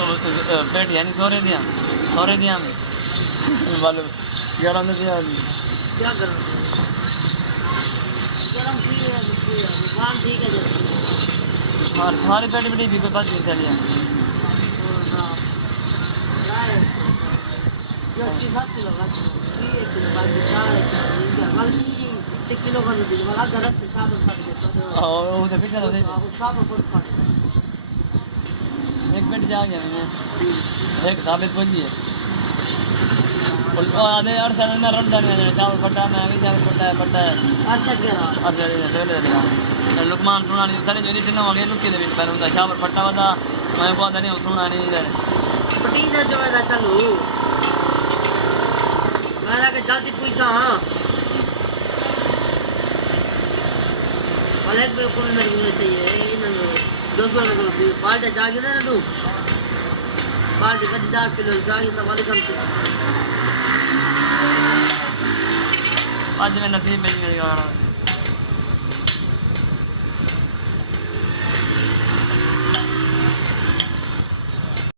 तो पेट यानी सोरे दिया में वाले गरम नहीं दिया क्या गरम ठीक है और हमारे पेट भी भी कोई बात नहीं चलिए किलो का नहीं वाला गरम से साफ कर देता वो तो फिर कर दे साफ कर एक मिनट जा गया मैं एक साबित पहुंची है और आधे और साल में रन जाने हैं चावल फटा मैं भी चावल फटा है अच्छा क्या अब चले लगा लुकमान सुना नहीं सारे जो दिन हो गए लुक के दिन पर उनका चावल फटा हुआ था मैं को नहीं सुना नहीं इधर पटी इधर जो है चलो मैं के जल्दी पूछा हां वाले पे को नहीं मिलने चाहिए इन दोस्तों ने पार्टी जागे ना तू पार्टी कदी जा किलो जागे तो वाले कम से आज मैं नसीब में गया